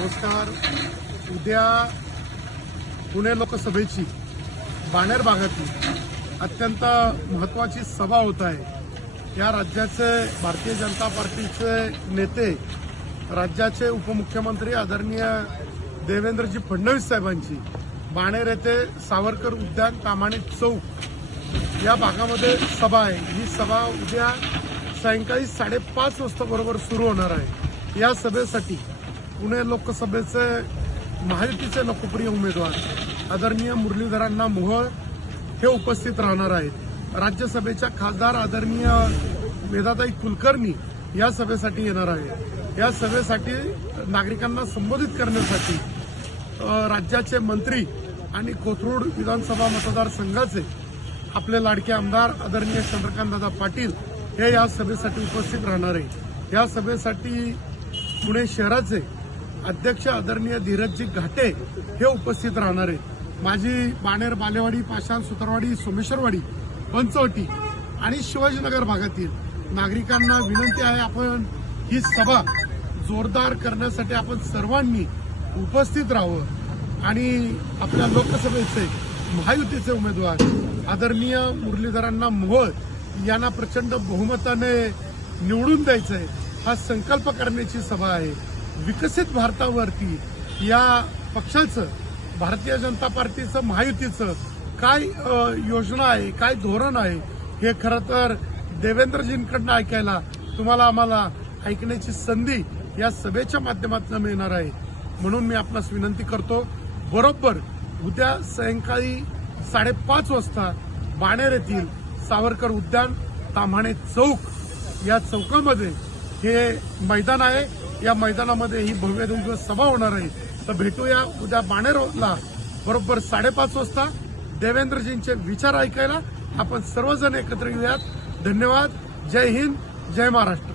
नमस्कार. उद्या पुणे लोकसभेची बाणेर भागातील अत्यंत महत्त्वाची सभा होत आहे. या राज्याचे भारतीय जनता पार्टीचे नेते, राज्याचे उपमुख्यमंत्री आदरणीय देवेंद्रजी फडणवीस साहेबांची बाणेर येथे सावरकर उद्यान कामाणी चौक या भागामध्ये सभा आहे. ही सभा उद्या सायंकाळी 5:30 वाजता बरोबर सुरू होणार आहे. या सभेसाठी पुणे लोकसभेचे महायुतीचे लोकप्रिय उमेदवार आदरणीय मुरलीधरांना मोहोळ हे उपस्थित राहणार आहेत. राज्यसभेच्या खासदार आदरणीय वेदाताई कुलकर्णी या सभेसाठी येणार आहे. या सभेसाठी नागरिकांना संबोधित करण्यासाठी राज्याचे मंत्री आणि कोथरूड विधानसभा मतदारसंघाचे आपले लाडके आमदार आदरणीय चंद्रकांतदादा पाटील हे या सभेसाठी उपस्थित राहणार आहे. या सभेसाठी पुणे शहराचे अध्यक्ष आदरणीय धीरजजी घाटे हे उपस्थित राहणार आहेत. माझी बाणेर, बालेवाडी, पाषाण, सुतारवाडी, सोमेश्वरवाडी, पंचवटी आणि शिवाजीनगर भागातील नागरिकांना विनंती आहे, आपण ही सभा जोरदार करण्यासाठी आपण सर्वांनी उपस्थित राहावं आणि आपल्या लोकसभेचे महायुतीचे उमेदवार आदरणीय मुरलीधरांना मोहोळ यांना प्रचंड बहुमताने निवडून द्यायचं आहे. हा संकल्प करण्याची सभा आहे. विकसित भारतावरती या पक्षाचं, भारतीय जनता पार्टीचं, महायुतीचं काय योजना आहे, काय धोरण आहे, हे खरं तर देवेंद्रजींकडनं ऐकायला तुम्हाला आम्हाला ऐकण्याची संधी या सभेच्या माध्यमातून मिळणार आहे. म्हणून मी आपणास विनंती करतो, बरोबर उद्या सायंकाळी 5:30 वाजता बाणेर येथील सावरकर उद्यान ताम्हाणे चौक या चौकामध्ये हे मैदान आहे. या मैदानामध्ये ही भव्य दिव्य सभा होणार आहे. तर भेटूया उद्या बाणेरला बरोबर 5:30 वाजता. देवेंद्रजींचे विचार ऐकायला आपण सर्वजण एकत्र येऊयात. धन्यवाद. जय हिंद, जय महाराष्ट्र.